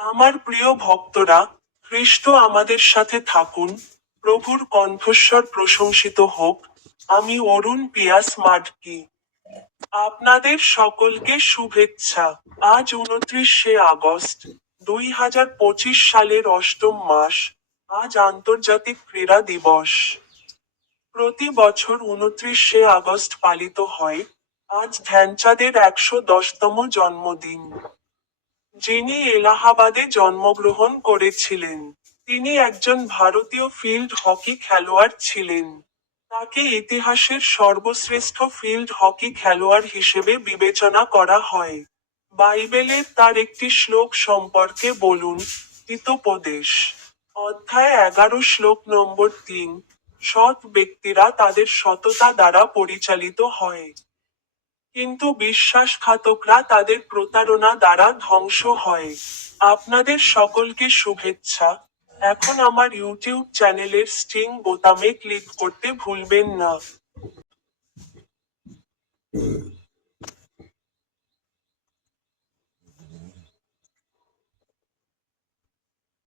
আমার প্রিয় ভক্তরা, খ্রিস্ট আমাদের সাথে থাকুন, প্রভুর কণ্ঠস্বর প্রশংসিত হোক, আমি অরুণ পিয়াস মাডকি আপনাদের সকলকে শুভেচ্ছা। আজ উনত্রিশে আগস্ট দুই হাজার পঁচিশ সালের অষ্টম মাস, আজ আন্তর্জাতিক ক্রীড়া দিবস। প্রতি বছর উনত্রিশে আগস্ট পালিত হয়, আজ ধ্যানচাঁদের একশো দশতম জন্মদিন। যিনি এলাহাবাদে জন্মগ্রহণ করেছিলেন, তিনি একজন ভারতীয় ফিল্ড হকি খেলোয়াড় ছিলেন। তাকে ইতিহাসের সর্বশ্রেষ্ঠ ফিল্ড হকি খেলোয়াড় হিসেবে বিবেচনা করা হয়। বাইবেলের তার একটি শ্লোক সম্পর্কে বলুন হিতোপদেশ অধ্যায় এগারো, শ্লোক নম্বর তিন। সৎ ব্যক্তিরা তাদের সততা দ্বারা পরিচালিত হয়। কিন্তু বিশ্বাসঘাতকরা তাদের প্রতারণা দ্বারা ধ্বংস হয়। আপনাদের সকলকে শুভেচ্ছা। এখন আমার ইউটিউব চ্যানেলের স্টিং বোতামে ক্লিক করতে ভুলবেন না।